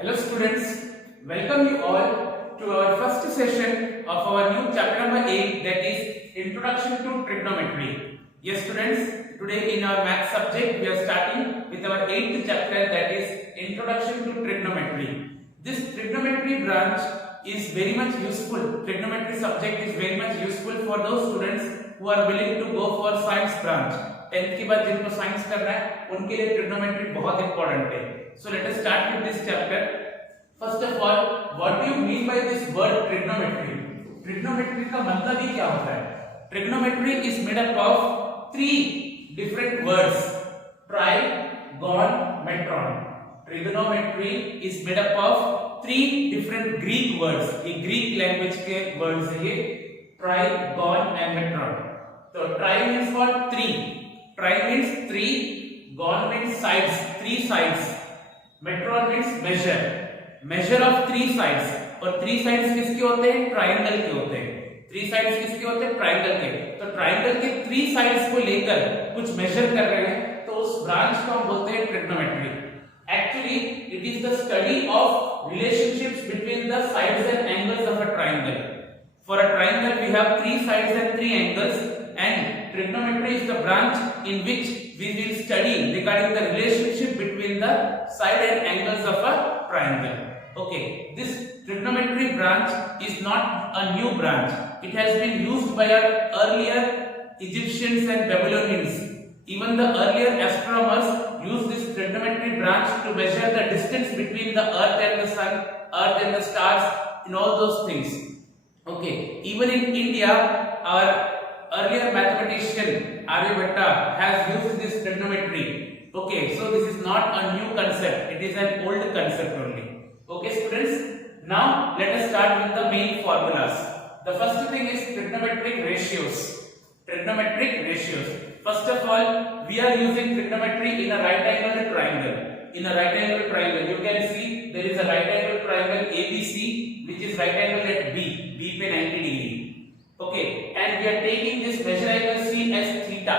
Hello students, welcome you all to our first session of our new chapter number 8, that is Introduction to Trigonometry. Yes students, today in our math subject we are starting with our 8th chapter, that is Introduction to Trigonometry. This trigonometry branch is very much useful. Trigonometry subject is very much useful for those students who are willing to go for science branch. 10th के बाद जिनको science करना है उनके लिए trigonometry बहुत important है. So let us start with this chapter. First of all, what do you mean by this word trigonometry? Trigonometry का मतलब ही क्या होता है? Trigonometry is made up of three different words: trigonometron. Trigonometry is made up of three different Greek words. ये Greek language के words है ये trigonometron. तो tri means what? Three. Tri means three. Gon means sides, three sides. Metron means measure. Measure of three sides. और three sides किसके होते हैं? Triangle के होते हैं. Three sides किसके होते हैं? ट्राइंगल के. तो ट्राइंगल के three sides को लेकर कुछ मेजर कर रहे हैं तो उस ब्रांच को हम बोलते हैं trigonometry. Actually, it is the study of relationships between the sides and angles of a triangle. For a triangle, we have three sides and three angles, and trigonometry is the branch in which we will study regarding the relationship between the side and angles of a triangle. Okay, this trigonometry branch is not a new branch. It has been used by our earlier Egyptians and Babylonians. Even the earlier astronomers used this trigonometry branch to measure the distance between the earth and the sun, earth and the stars, and all those things. Okay, even in India, our earlier mathematician Aryabhatta has used this trigonometry. Okay, so this is not a new concept, it is an old concept only. Okay students, now let us start with the main formulas. The first thing is trigonometric ratios. Trigonometric ratios. First of all, we are using trigonometry in a right angle triangle. In a right angle triangle, you can see there is a right angle triangle ABC, which is right angle at B. B पे 90 degree. Okay, and we are taking this measure angle C as theta.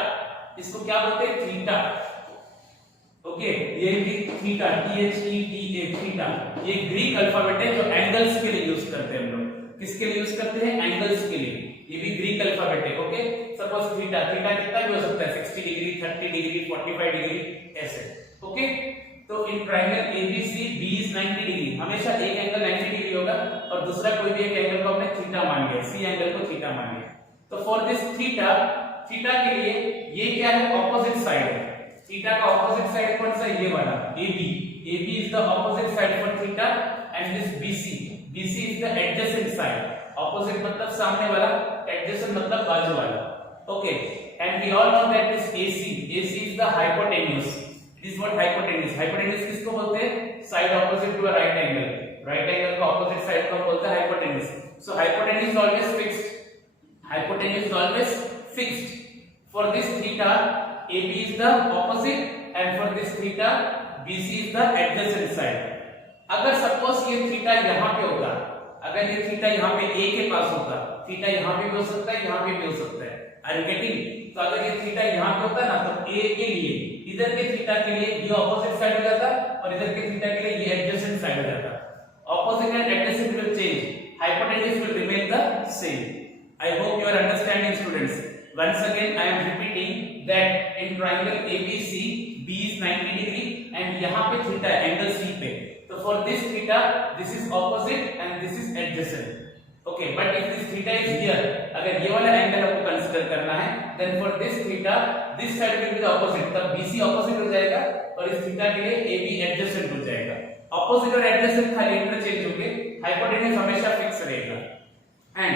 इसको क्या बोलते हैं? Theta. Okay, ये theta, THETA, theta. ये Greek alphabet है जो angles के लिए यूज करते हैं हम लोग. किसके लिए यूज करते हैं? एंगल्स के लिए. ये भी ग्रीक अल्फाबेट है. ओके, सपोज थीटा, थीटा कितना भी हो सकता है? 60 डिग्री, 30 डिग्री, 45 डिग्री, ऐसे. ओके, तो in triangle ABC B is 90 degree. हमेशा एक एंगल 90 डिग्री होगा और दूसरा कोई भी एक एंगल को हमने थीटा मान लिया. C एंगल को थीटा मान लिया. तो फॉर दिस थीटा, थीटा के लिए ये क्या है? ऑपोजिट साइड है. थीटा का ऑपोजिट साइड कौन सा है? ये वाला AB. AB is the opposite side for theta, and this BC. BC is the adjacent side. Opposite मतलब सामने वाला, adjacent मतलब बाजू वाला. Okay, and we all know that this AC. AC is the hypotenuse. It is what hypotenuse. Hypotenuse किसको बोलते हैं? Side opposite to a right angle. Right angle का opposite side को बोलते हैं hypotenuse. So hypotenuse is always fixed. Hypotenuse is always fixed. For this theta, AB is the opposite, and for this theta, BC is the adjacent side. अगर suppose ये theta यहाँ पे होता, अगर ये थीटा यहाँ पे A के पास होता, थीटा यहाँ पे भी हो सकता है, यहाँ पे भी हो सकता है. Are you getting? तो अगर ये थीटा यहाँ पे होता ना, तो A के लिए, इधर के थीटा के लिए ये ऑपोजिट साइड हो जाता और इधर के थीटा के लिए ये एडजेसेंट साइड हो जाता. Opposite and adjacent will change. Hypotenuse will remain the same. I hope you are understanding, students. Once again, I am repeating that in triangle ABC, B is 90 degree, and यहाँ पे theta angle C पे. So for this theta, this is opposite and this is adjacent. Okay, but if this theta is here, अगर ये वाला angle आपको consider करना है, then for this theta, this side will be the opposite. तब BC opposite हो जाएगा और इस theta के लिए AB adjacent हो जाएगा. Opposite और adjacent खाली interchange होंगे, hypotenuse हमेशा fix रहेगा. And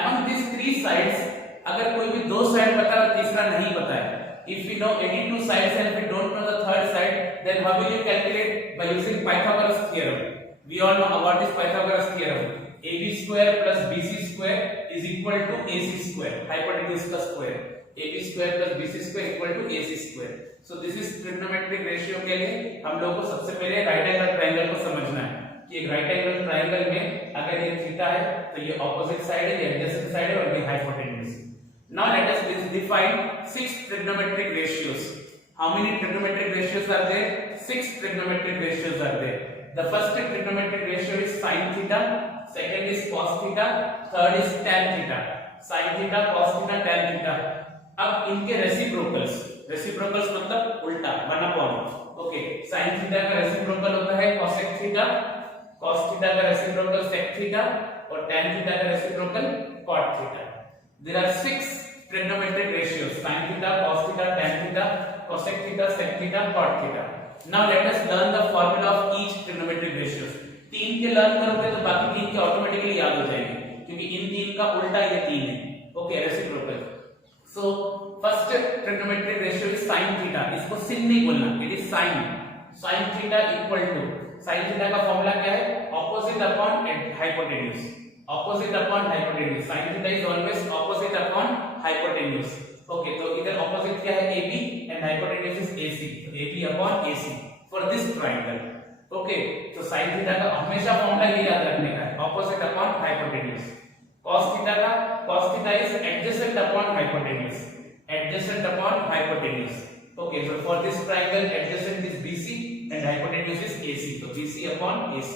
among these three sides, अगर कोई भी दो साइड पता है तीसरा नहीं पता है, if we know any two sides and we don't know the third side, then how will you calculate? By using Pythagoras theorem. We all know what is Pythagoras theorem. AB square plus BC square is equal to AC square. Hypotenuse का square. AB square plus BC square equal to AC square. So this is trigonometric ratio के लिए हम लोगों को सबसे पहले right angle triangle को समझना है कि एक right angle triangle में अगर ये थीटा है तो ये opposite side है, ये adjacent side है और ये hypotenuse. Now let us define 6 trigonometric ratios. How many trigonometric ratios are there? 6 trigonometric ratios are there. The first trigonometric ratio is sin theta, second is cos theta, third is tan theta. sin theta, cos theta, tan theta. अब इनके reciprocals, reciprocals मतलब उल्टा 1/, okay. sin theta का reciprocal होता है cosec theta, cos theta का reciprocal sec theta और tan theta का reciprocal cot theta. There are 6 trigonometric ratios: sin theta, cos theta, tan theta, cosec theta, sec theta, cot theta. Now let us learn the formula of each trigonometric ratios. तीन के learn करोगे तो बाकी तीन के automatically याद हो जाएंगे, क्योंकि इन तीन का उल्टा ये तीन है, okay, reciprocal. So first trigonometric ratio is sin theta. इसको sin नहीं बोलना, it is sin. sin theta equal to, sin theta का फॉर्मूला क्या है? Opposite upon hypotenuse. Opposite upon hypotenuse. sin theta is always opposite upon hypotenuse. Okay, तो इधर opposite क्या है? AB and hypotenuse is AC. तो AB upon AC for this triangle. Okay, तो sin theta का हमेशा फॉर्मूला ये याद रखने का है, opposite upon hypotenuse. cos theta का, cos theta is adjacent upon hypotenuse, adjacent upon hypotenuse. Okay, so for this triangle adjacent is BC and hypotenuse is AC, so BC upon AC.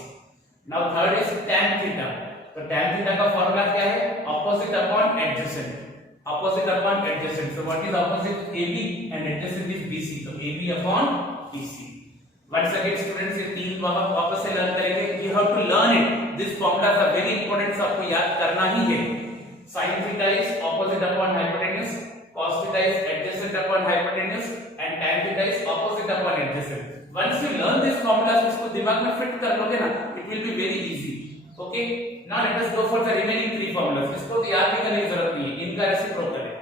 Now third is tan theta. तो tan theta का formula क्या है? opposite upon adjacent, opposite upon adjacent. So what is opposite? AB and adjacent is BC, so AB upon BC. Once again students, ये तीन वापस से learn करेंगे. You have to learn it. These formulas are very important, so आपको याद करना ही है. sin theta is opposite upon hypotenuse, cos theta is adjacent upon hypotenuse and tan theta is opposite upon adjacent. Once you learn these formulas, इसको दिमाग में fit कर लोगे ना, it will be very easy. Okay, now let us go for the remaining three formulas. इसको तो याद भी करने की जरूरत नहीं है, इनका रेसिप्रोकल है.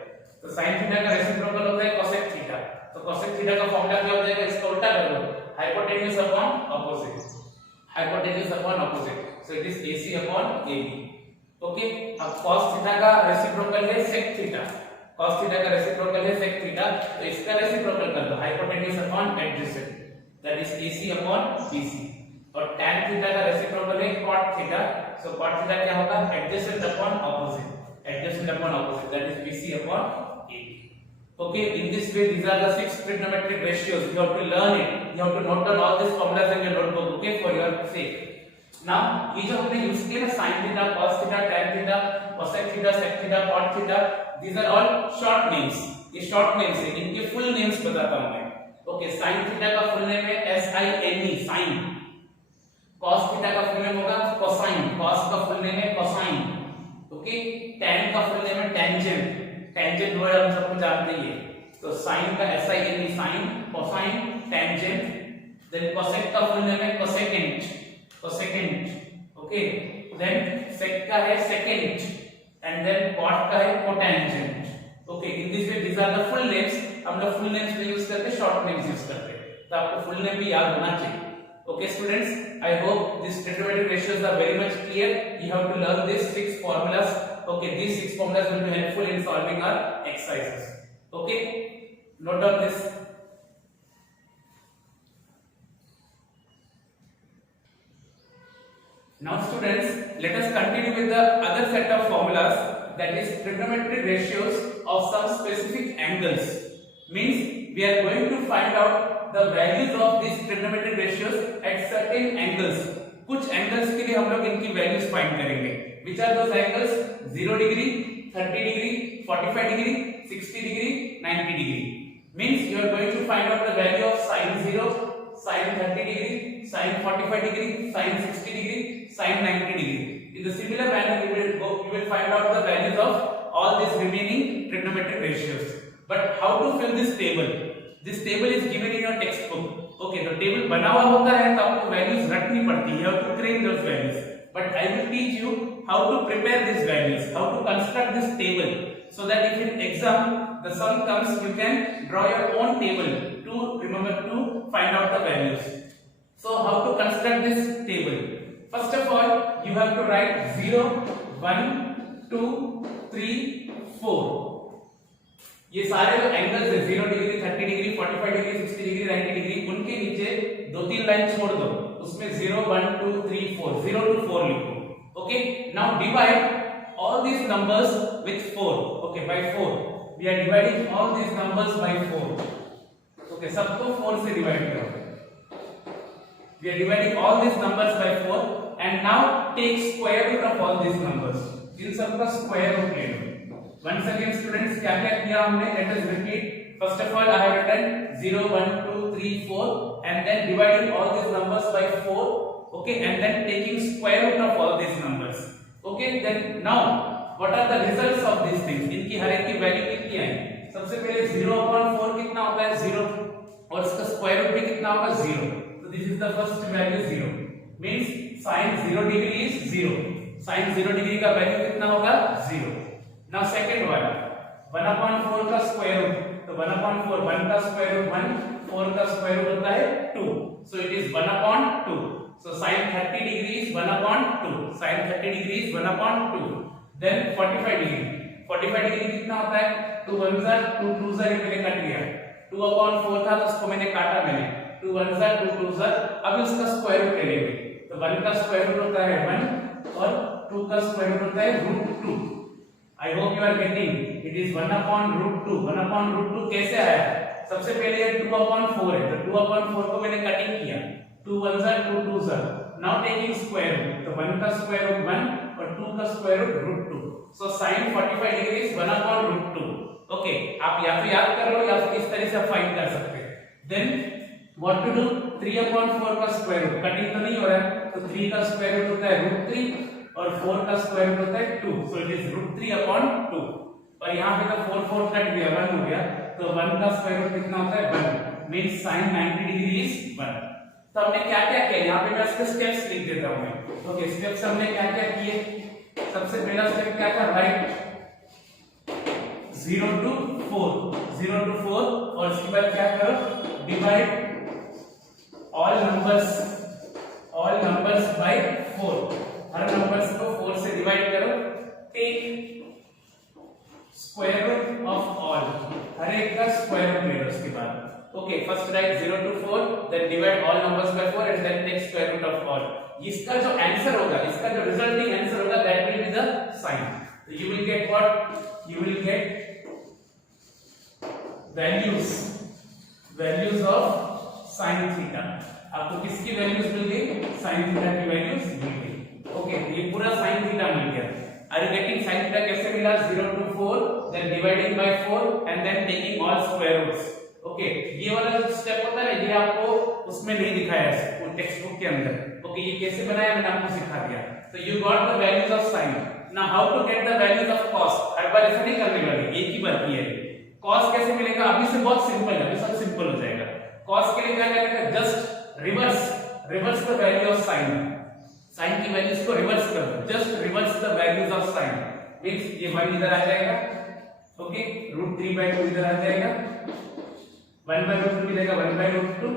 तो sin theta का रेसिप्रोकल होता है cosec theta. तो cosec theta का फॉर्मूला क्या हो जाएगा? इसका उल्टा कर लो, hypotenuse upon opposite, hypotenuse upon opposite. So it is AC upon AB. Okay, अब cos theta का रेसिप्रोकल है sec theta, cos theta का रेसिप्रोकल है sec theta, तो इसका रेसिप्रोकल कर दो hypotenuse upon adjacent, that is AC upon BC. और tan theta का रेसिप्रोकल है cot theta, so cot theta क्या होगा? adjacent upon opposite, adjacent upon opposite, that is BC upon AB. Okay, in this way these are the 6 trigonometric ratios. You have to learn it, you have to note down all these formulas in your notebook, okay, for your sake. Now ये जो हमने use किए ना sin theta, cos theta, tan theta, cosec theta, sec theta, cot theta, these are all short names. ये short names है, इनके full names बताता हूँ मैं. Okay, sin theta का full name है SINE, sin. cos theta का full name होगा cosine, cos का full name है cosine. Okay, tan का full name है tangent, tangent वर्ड हम सबको जानते ही है. तो sin का SINE, sin, cosine, tangent. Then cosec का full name है cosecant, cosecant. Okay, then sec का है secant and then cot का है cotangent. Okay, in this way these are the full names. हम लोग full names नहीं यूज करते, short names यूज करते हैं, तो आपको full name भी याद होना चाहिए. Okay students, I hope these trigonometric ratios are very much clear. You have to learn these 6 formulas. Okay, these 6 formulas will be helpful in solving our exercises. Okay, note down this. Now students, let us continue with the other set of formulas, that is trigonometric ratios of some specific angles. Means we are going to find out the values of these trigonometric ratios at certain angles. कुछ angles के लिए हम लोग इनकी values find करेंगे. Which are those angles? 0 degree, 30 degree, 45 degree, 60 degree, 90 degree. Means you are going to find out the value of sin 0, sin 30 degree, sin 45 degree, sin 60 degree, sin 90 degree. In the similar manner, you will find out the values of all these remaining trigonometric ratios. But how to fill this table? This table is given in your textbook. Okay, तो table बना हुआ होता है तो आपको values रखनी पड़ती है, you have to create those values. But I will teach you how to prepare these values, how to construct this table, so that if in exam the sum comes, you can draw your own table to remember to find out the values. So how to construct this table? First of all, you have to write 0, 1, 2, 3, 4. ये सारे जो angles है 0 degree, 30 degree, 45 degree, 60 degree, 90 degree, उनके नीचे 2-3 line छोड़ दो, उसमें 0, 1, 2, 3, 4, 0 to 4 लिखो. Okay, now divide all these numbers with 4. Okay, by 4. We are dividing all these numbers by 4. Okay, सबको 4 से डिवाइड करो. We are dividing all these numbers by 4 and now take square root of all these numbers. इन सबका square root ले लो. Once again students क्या क्या किया हमने? Let us repeat. First of all I have written 0 1 2 3 4 and then dividing all these numbers by 4. Okay, and then taking square root of all these numbers. Okay, then now what are the results of these things? इनकी हर एक की value कितनी आई? सबसे पहले 0/4 कितना होता है? 0 और इसका स्क्वायर रूट भी कितना होगा? 0. So this is the first value 0. Means sin 0 degree is 0. Sin 0 degree का वैल्यू कितना होगा? 0. Now second one 1/4 का स्क्वायर रूट, तो 1/4 1 का स्क्वायर रूट 1, 4 का स्क्वायर रूट होता है 2. So it is 1/2. So sin 30 degree is 1/2. Sin 30 degree is 1/2. Then 45 degree. 45 degree कितना होता है? 2 1 जा 2 2 जा ये मैंने काट लिया. 2/4 था तो उसको मैंने काटा मैंने. 2 1 जा 2 2 जा. अब इसका स्क्वायर रूट ले लेंगे. तो 1 का स्क्वायर रूट होता है 1 और 2 का स्क्वायर रूट होता है √2. I hope you are getting. It is 1/√2. 1/√2 कैसे आया? सबसे पहले ये 2/4 है, तो 2/4 को मैंने कटिंग किया. 2 1 जा 2 2 जा. Now taking square root. तो 1 का स्क्वायर रूट 1 और 2 का square root √2. So sin 45 degree is 1/√2. Okay, आप या तो याद कर लो या फिर इस तरह से फाइंड कर सकते हैं. Then what to do? 3/4 का स्क्वायर रूट कटिंग तो नहीं हो रहा है, तो 3 का स्क्वायर रूट होता है √3 और 4 का स्क्वायर रूट होता है 2. So it is √3/2. और यहाँ पे तो 4 4 कट गया 1 हो गया, तो 1 का स्क्वायर रूट कितना होता है 1. Means sin 90 degree is 1. तो हमने क्या क्या किया? यहाँ पे मैं इसके स्टेप्स लिख देता हूँ मैं. ओके, स्टेप्स हमने क्या क्या किए? सबसे पहला स्टेप क्या था? राइट 0 to 4 और इसके बाद क्या करो? Divide all numbers by 4. हर नंबर्स को 4 से डिवाइड करो. Take square root of all. हर एक का स्क्वायर रूट ले लो उसके बाद. Okay, first write 0 to 4 then divide all numbers by 4 and then take square root of all. इसका जो आंसर होगा, इसका जो रिजल्टिंग आंसर होगा, that will be the sine. So you will get what? You will get values of sin theta. आपको किसकी values मिल गई? sin theta की वैल्यूज मिल गई. ओके, ये पूरा sin theta मिल गया. Are you getting sin theta कैसे मिला? 0 to 4 then dividing by 4 and then taking all square roots. Okay, ये वाला जो स्टेप होता है ये आपको उसमें नहीं दिखाया है टेक्स्ट बुक के अंदर. ओके, ये कैसे बनाया मैंने आपको सिखा दिया. तो you got the values of sin. Now how to get the values of cos? हर बार ऐसा नहीं करने वाले, एक ही बार किया है. cos कैसे मिलेगा? अभी से बहुत सिंपल है, अभी सब सिंपल हो जाएगा. cos के लिए क्या करेंगे? Just reverse the value of sin. sin की वैल्यूज को रिवर्स कर दो. Just reverse the values of sin. Means ये 1 इधर आ जाएगा. ओके, √3/2 इधर आ जाएगा. 1/√2 मिलेगा 1/√2.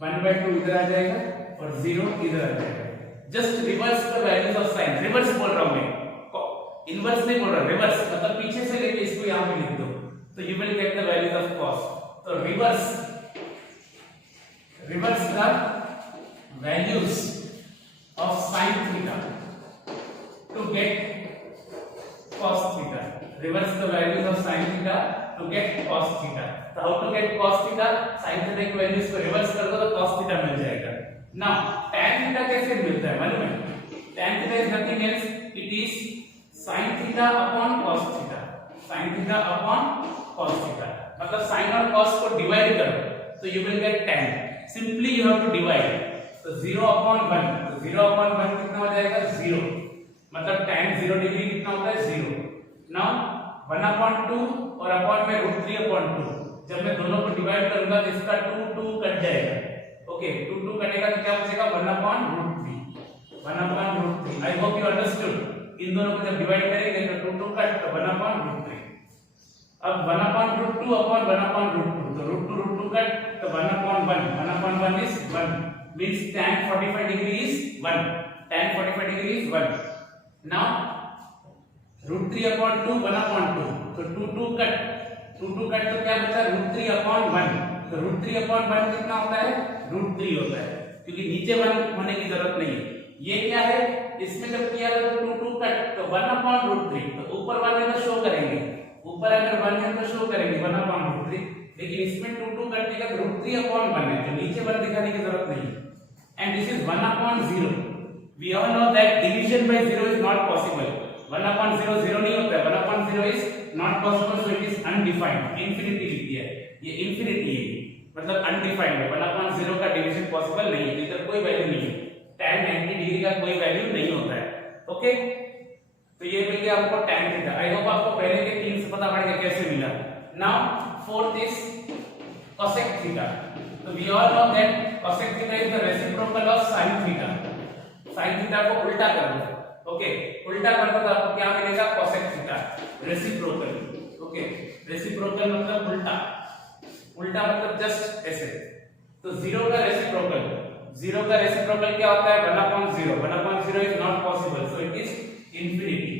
1/2 इधर आ जाएगा और 0 इधर आ जाएगा. Just reverse the values of sin. Reverse बोल रहा हूं मैं, इनवर्स नहीं बोल रहा. रिवर्स मतलब पीछे से लेके इसको यहां पे लिख दो, तो you will get the values of cos. तो reverse the values of sin theta to get cos theta. Reverse the values of sin theta to get cos theta. तो how to get cos theta? sin theta की values को reverse कर दो तो cos theta मिल जाएगा. Now tan theta कैसे मिलता है मालूम है? tan theta is nothing else, it is sin theta upon cos theta. sin theta upon cos theta मतलब sin और cos को डिवाइड करो तो you will get tan. Simply you have to divide. तो 0/1, तो 0/1 कितना हो जाएगा? 0. मतलब tan 0 डिग्री कितना होता है? 0. Now 1/2 और अपॉन में √3/2. जब मैं दोनों को डिवाइड करूंगा तो इसका 2 कट जाएगा. ओके, 2 कटेगा तो क्या बचेगा? 1/√3. 1/√3. I hope you understood. इन दोनों को जब डिवाइड करेंगे तो 2 कट तो 1/√3. अब 1/√2 अपॉन 1/√2 तो √2 कट तो 1/1. 1/1 is 1 means tan 45 degree is 1. tan 45 degree is 1. Now √3/2 1/2 तो 2 कट तो क्या बचा? √3/1. तो √3/1 कितना होता है? √3 होता है, क्योंकि नीचे 1 होने की जरूरत नहीं है. ये क्या है? इसमें जब किया तो 2 कट तो 1/√3. तो ऊपर वाले में शो करेंगे, ऊपर अगर 1 है तो शो करेंगे 1/√3. लेकिन इसमें 2 कट देगा तो √3/1 है, तो नीचे 1 दिखाने की जरूरत नहीं है. and this is 1 upon 0. We all know that division by 0 is not possible. 1 upon 0 0 नहीं होता है. 1 upon 0 is not possible, so it is undefined. Infinity लिख दिया है. ये infinity है, मतलब undefined है. 1 upon 0 का division possible नहीं है. इधर कोई वैल्यू नहीं है. tan 90 डिग्री का कोई वैल्यू नहीं होता है. ओके, तो ये मिल गया आपको tan थीटा. आई होप आपको पहले के तीन से पता पड़ गया कैसे मिला. Now fourth is cosec theta. तो we all know that cosec theta is the reciprocal of sin theta. sin theta को उल्टा कर दो. ओके, उल्टा कर दो तो आपको क्या मिलेगा? cosec theta. Reciprocal. Okay, reciprocal मतलब उल्टा. उल्टा मतलब जस्ट ऐसे. तो 0 का रेसिप्रोकल, 0 का रेसिप्रोकल क्या होता है? 1 upon 0. 1 upon 0 is not possible, so it is infinity.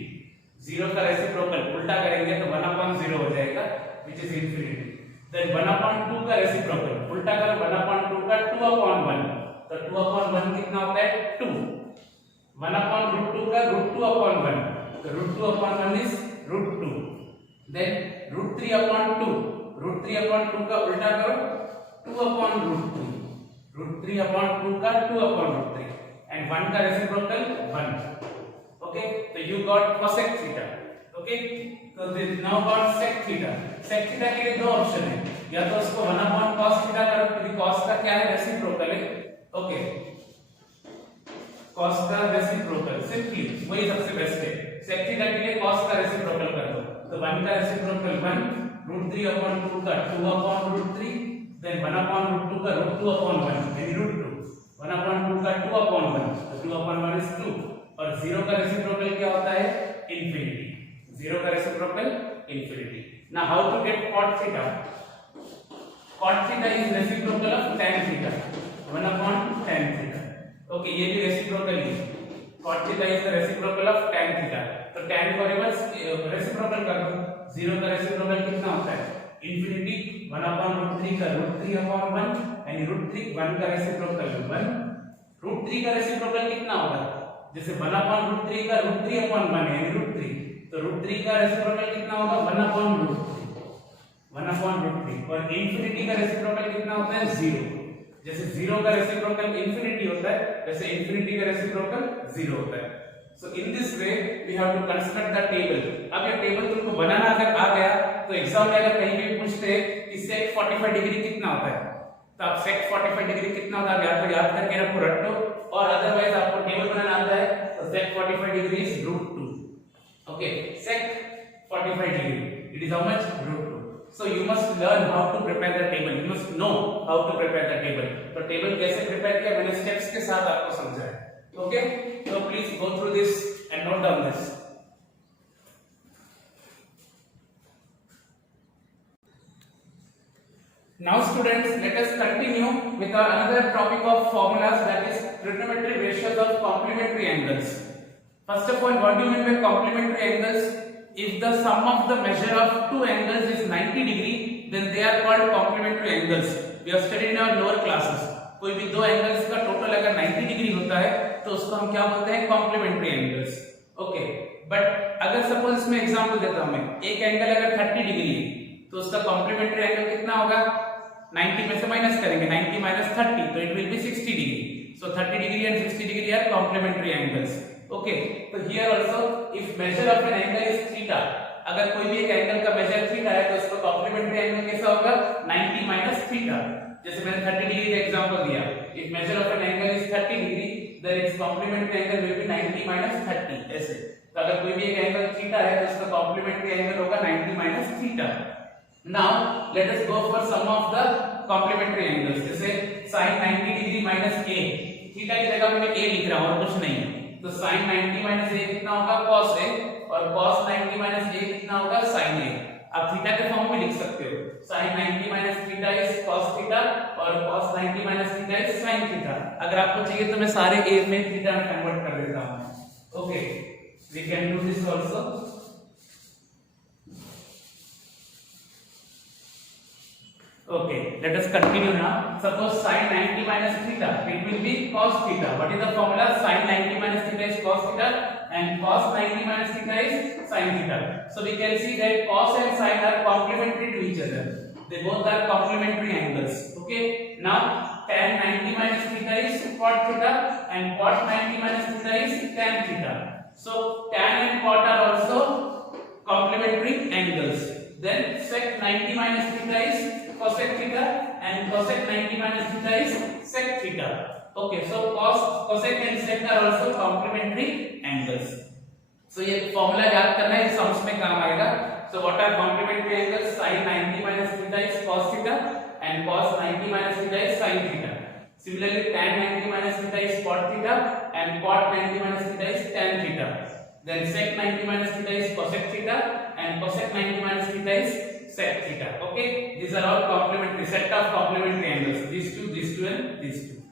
0 का रेसिप्रोकल उल्टा करेंगे तो 1 upon 0 हो जाएगा, which is infinity. Then 1 upon 2 का रेसिप्रोकल उल्टा करो, 1 upon 2 का 2 upon 1. तो 2 upon 1 कितना होता है? 2. 1 upon root 2 का root 2 upon 1. तो root 2 upon 1 is root 2. Then root 3 upon 2. root 3 upon 2 का उल्टा करो, 2 upon root 2. root 3 upon 2 का 2 upon root 3. And 1 का reciprocal 1. Okay, so you got cosec theta. Okay, so this now got sec theta. Sec theta के लिए दो option है, या तो उसको 1 upon cos theta करो, क्योंकि cos का क्या है? रेसिप्रोकल है. ओके, cos का रेसिप्रोकल सिंपली वही सबसे बेस्ट है. sec थीटा के लिए cos का रेसिप्रोकल कर दो, तो 1 का रेसिप्रोकल 1, root 3 upon 2 का 2 upon root 3, then 1 upon root 2 का root 2 upon 1, यानी root 2. 1 upon 2 का 2 upon 1, तो 2 upon 1 is 2. और 0 का रेसिप्रोकल क्या होता है? infinity. 0 का reciprocal infinity. Now how to get cot theta? Cot theta is reciprocal of tan theta. 1 upon tan theta. Okay, ये भी रेसिप्रोकल है. cot theta is the reciprocal of tan theta. तो tan को reverse reciprocal कर दो. 0 का reciprocal कितना होता है? infinity. 1 upon root 3 का root 3 upon 1, यानी root 3. 1 का रेसिप्रोकल 1. root 3 का रेसिप्रोकल कितना होगा? जैसे 1 upon root 3 का root 3 upon 1 है, यानी root 3. तो root 3 का रेसिप्रोकल कितना होगा? 1 upon root 3. 1 upon root 3. और infinity का रेसिप्रोकल कितना होता है? 0. जैसे 0 का रेसिप्रोकल infinity होता है, वैसे infinity का रेसिप्रोकल 0 होता है. So in this way we have to construct the table. अब ये टेबल तुमको बनाना अगर आ गया तो एग्जाम में अगर कहीं भी पूछते कि sec 45 डिग्री कितना होता है, तो आप sec 45 डिग्री कितना होता है या तो याद करके रखो, रटो. और अदरवाइज आपको टेबल बनाना आता है तो sec 45 degree is root 2. Okay, sec 45 degree, it is how much? root 2. So you must learn how to prepare the table. You must know how to prepare the table. तो table कैसे prepare किया मैंने steps के साथ आपको समझाया. Okay, so please go through this and note down this. Now students, let us continue with our another topic of formulas, that is trigonometric ratios of complementary angles. First of all, what do you mean by complementary angles? If the sum of the measure of two angles is 90 degree, then they are called complementary angles. We have studied in our lower classes. कोई भी दो angles का total अगर 90 degree होता है तो उसको हम क्या बोलते हैं? Complementary angles. ओके, बट अगर सपोज इसमें एग्जांपल देता हूं मैं, एक एंगल अगर 30 डिग्री है तो उसका कॉम्प्लीमेंट्री एंगल कितना होगा? 90 में से माइनस करेंगे, 90 minus 30, तो it will be 60 degree. So 30 degree and 60 degree are complementary angles. Okay, तो here also if measure of an angle is theta, अगर कोई भी एक एंगल का मेजर थीटा है तो उसका कॉम्प्लीमेंट्री एंगल कैसा होगा? 90 minus थीटा. जैसे मैंने 30 डिग्री का एग्जांपल दिया, if measure of an angle is 30 degree then it's complementary angle will be 90 minus 30. ऐसे, तो अगर कोई भी एक एंगल थीटा है तो उसका कॉम्प्लीमेंट्री एंगल होगा 90 minus थीटा. Now let us go for some of the complementary angles. जैसे sin 90 डिग्री minus a, थीटा की जगह पे मैं a लिख रहा हूं और कुछ नहीं है, तो sin 90 minus a कितना होगा? cos a, और cos 90 minus a कितना होगा? sin a. आप थीटा के फॉर्म में लिख सकते हो, sin 90 minus theta is cos theta और cos 90 minus theta is sin theta. अगर आपको चाहिए तो मैं सारे a में थीटा में कन्वर्ट कर देता हूं. Okay, we can do this also. Okay, let us continue now. Suppose sin 90 minus theta, it will be cos theta. What is the formula? Sin 90 minus theta is cos theta and cos 90 minus theta is sin theta. So we can see that cos and sin are complementary to each other. They both are complementary angles. Okay, now tan 90 minus theta is cot theta and cot 90 minus theta is tan theta. So tan and cot are also complementary angles. Then sec 90 minus theta is cosec theta and cosec 90 minus theta is sec theta. Okay, so cosec and sec are also complementary angles. So ये formula याद करना है, sums में काम आएगा. So what are complementary angles? Sin 90 minus theta is cos theta and cos 90 minus theta is sin theta. Similarly, tan 90 minus theta is cot theta and cot 90 minus theta is tan theta. Then sec 90 minus theta is cosec theta and cosec 90 minus theta is sec theta. Okay, these are all complementary set of complementary angles. These two, and these two.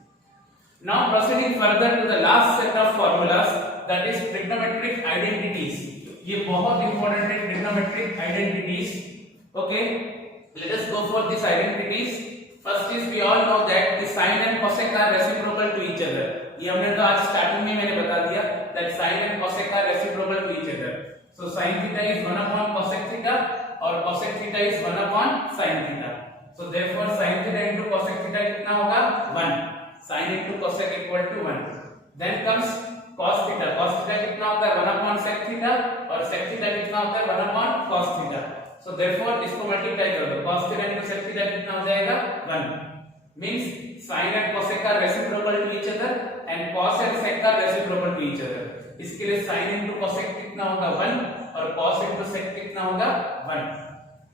Now proceeding further to the last set of formulas, that is trigonometric identities. ये बहुत important है trigonometric identities. Okay, let us go for these identities. First is we all know that the sin and cosec are reciprocal to each other. ये हमने तो आज starting में मैंने बता दिया that sin and cosec are reciprocal to each other. So sin theta is 1 upon cosec theta और cosec theta is 1 upon sin theta. So therefore sin theta into cosec theta कितना होगा 1. Sin into cosec equal to 1. Then comes cos theta. Cos theta कितना होता है 1 upon sec theta और sec theta कितना होता है 1 upon cos theta. So therefore इसको मल्टीप्लाई कर दो. Cos theta into sec theta कितना हो जाएगा 1. Means sin and cosec are reciprocal to each other and cos and sec are reciprocal to each other. इसके लिए sin into cosec कितना होगा 1 और cos into sec कितना होगा 1.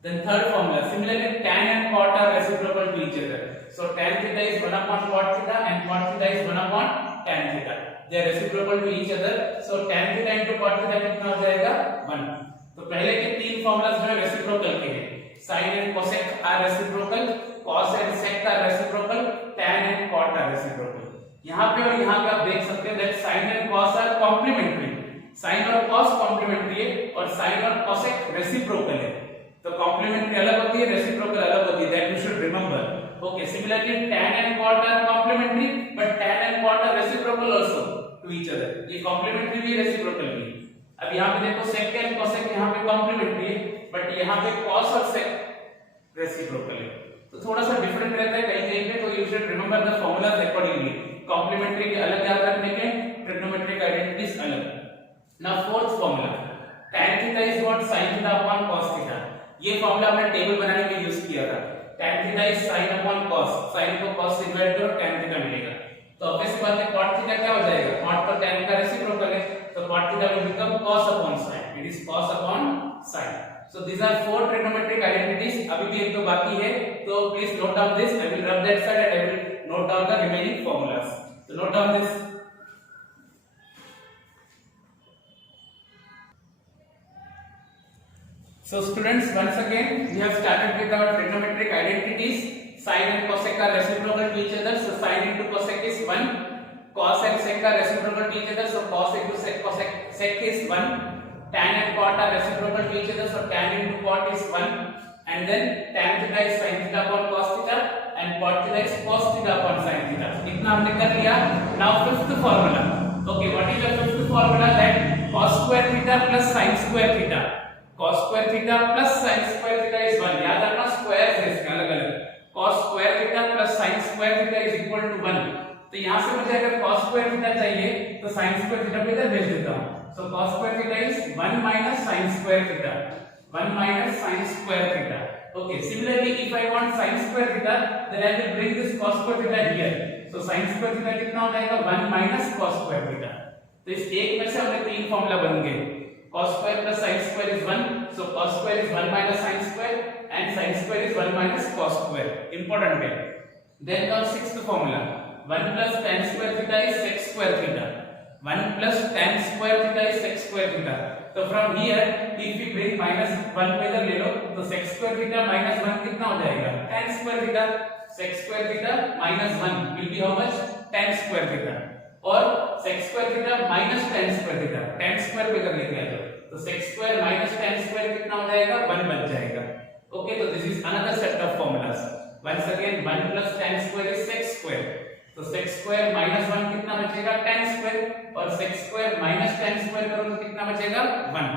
Then third formula, similarly tan and cot are reciprocal to each other. So tan theta is 1 upon cot theta and cot theta is 1 upon tan theta. They are reciprocal to each other. So tan theta into cot theta कितना हो जाएगा 1. तो पहले के तीन formulas जो है reciprocal के हैं. sin and cosec are reciprocal, cos and sec are reciprocal, tan and cot are reciprocal. यहाँ पे और यहाँ पे आप देख सकते हैं that sin and cos are complementary. sin और cos complementary है और sin और cosec reciprocal है. तो complementary अलग होती है, reciprocal अलग होती है. That you should remember. Okay, similarly tan and cot are complementary, but tan and cot are reciprocal also to each other. ये complementary भी reciprocal भी. अब यहाँ पे देखो sec and cosec यहाँ पे complementary है, but यहाँ पे cos और sec reciprocal है. तो थोड़ा सा different रहता है कहीं-कहीं पे, तो you should remember the formulas accordingly. Complementary के अलग याद रखने के, trigonometric identities अलग. Now fourth formula, tan theta is what sin theta upon cos theta. ये फॉर्मूला हमने टेबल बनाने में यूज किया था. tan theta is sin upon cos. sin को cos से डिवाइड करो tan theta मिलेगा. तो ऑब्वियस बात है cot theta क्या हो जाएगा? cot पर tan का रेसिप्रोकल है, तो cot theta will become cos upon sin. It is cos upon sin. So these are four trigonometric identities. अभी भी एक तो बाकी है, तो please note down this. I will rub that side and I will note down the remaining formulas. So note down this. So students, once again we have started with our trigonometric identities. Sin and cosec are reciprocal to each other, so sin into cosec is 1. Cos and sec are reciprocal to each other, so cos into sec is 1. Tan and cot are reciprocal to each other, so tan into cot is 1. And then tan theta is sin theta upon cos theta and cot theta is cos theta upon sin theta. इतना हमने कर लिया. Now fifth formula. Okay, what is the fifth formula? That cos square theta plus sin square theta. cos square theta plus sin square theta is 1. याद रखना squares है इसके अलग अलग. cos square theta plus sin square theta is equal to 1. तो यहाँ से मुझे अगर cos square theta चाहिए तो sin square theta पे इधर भेज देता हूँ. So cos square theta is 1 minus sin square theta. 1 minus sin square theta. Okay. Similarly, if I want sin square theta, then I will bring this cos square theta here. So sin square theta कितना हो जाएगा? 1 minus cos square theta. तो इस एक में से हमने तीन फॉर्मूला बन गए. Cos square plus sin square is 1. So cos square is 1 minus sin square and sin square is 1 minus cos square. Important है. Then comes sixth formula. 1 plus tan square theta is sec square theta. 1 plus tan square theta is sec square theta. So from here, if we bring minus 1 को इधर ले लो, तो sec square theta minus 1 कितना हो जाएगा? Tan square theta. Sec square theta minus 1 will be how much? Tan square theta. और sec square theta minus tan square theta. Tan square पे इधर लेके आ जाओ. तो sec square minus tan square कितना हो जाएगा? 1 बन जाएगा. Okay, so this is another set of formulas. Once again, 1 plus tan square is sec square. तो sec square minus 1 कितना बचेगा? tan square. और sec square minus tan square करो तो कितना बचेगा? 1.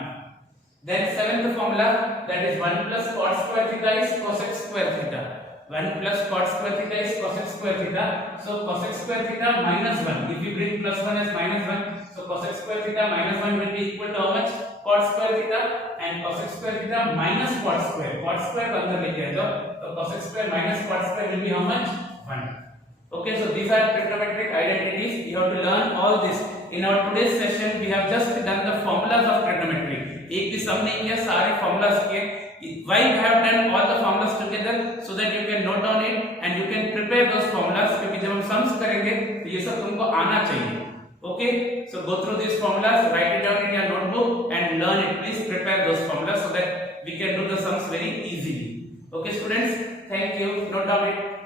Then seventh formula, that is 1 plus cot square theta is cosec square theta. 1 plus cot square theta is cosec square theta. So cosec square theta minus 1. If you bring plus 1 as minus 1, so cosec square theta minus 1 will be equal to how much? Cot square theta, and cosec square theta minus cot square. Cot square को अंदर लेके आ जाओ, तो cosec square minus cot square will be how much? 1. Okay, so these are trigonometric identities. You have to learn all this. In our today's session, we have just done the formulas of trigonometry. एक भी सम नहीं किया, सारे formulas किए. Why we have done all the formulas together? So that you can note down it and you can prepare those formulas. क्योंकि जब हम sums करेंगे तो ये सब तुमको आना चाहिए. Okay, so go through these formulas, write it down in your notebook and learn it. Please prepare those formulas so that we can do the sums very easily. Okay, students, thank you. Note down it.